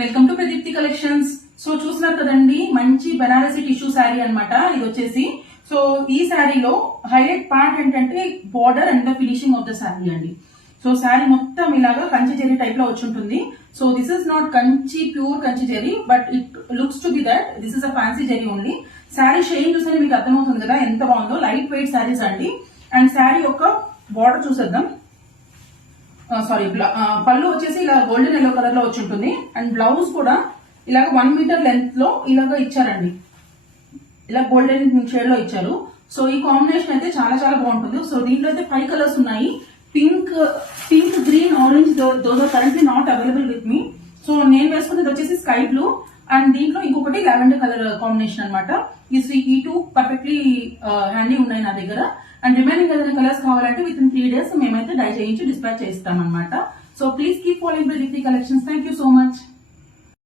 Welcome to Pradeepti collections. So చూస్తున్నారు కదండి, మంచి బనారసి టిష్యూ శారీ అన్నమాట ఇది వచ్చేసి. సో ఈ శారీలో హైలైట్ పార్ట్ ఏంటంటే border and the finishing of the sari అండి. సో శారీ మొత్తం ఇలాగా కంచి జెరీ టైప్ లో వచ్చి ఉంటుంది. So this is not Kanchi pure Kanchi zari, but it looks to be that this is a fancy zari only. Sari shade చూస్తే మీకు అర్థమవుతుంది కదా ఎంత బాగుందో. లైట్ వెయిట్ శారీస్ అండి. అండ్ శారీ యొక్క బార్డర్ చూసేద్దాం. సారీ, పళ్ళు వచ్చేసి ఇలా గోల్డెన్ ఎల్లో కలర్ లో వచ్చి ఉంటుంది. అండ్ బ్లౌజ్ కూడా ఇలాగ 1 మీటర్ లెంత్ లో ఇలాగ ఇచ్చారండి. ఇలా గోల్డెన్ షేడ్ లో ఇచ్చారు. సో ఈ కాంబినేషన్ అయితే చాలా చాలా బాగుంటుంది. సో దీంట్లో అయితే 5 కలర్స్ ఉన్నాయి. Pink, green, orange, those are currently not available with me. So నేను వేసుకున్నది వచ్చేసి స్కై బ్లూ అండ్ దీంట్లో ఇంకొకటి లావెండర్ కలర్ కాంబినేషన్ అనమాట. ఈ 2 పర్ఫెక్ట్లీ హ్యాండీ ఉన్నాయి నా దగ్గర. అండ్ రిమైనింగ్ ఏదైనా కలర్స్ కావాలంటే విత్ ఇన్ 3 days మేమైతే డై చేయించి డిస్పాచ్ చేస్తాం అనమాట. So please keep following Pradeepti collections. Thank you so much.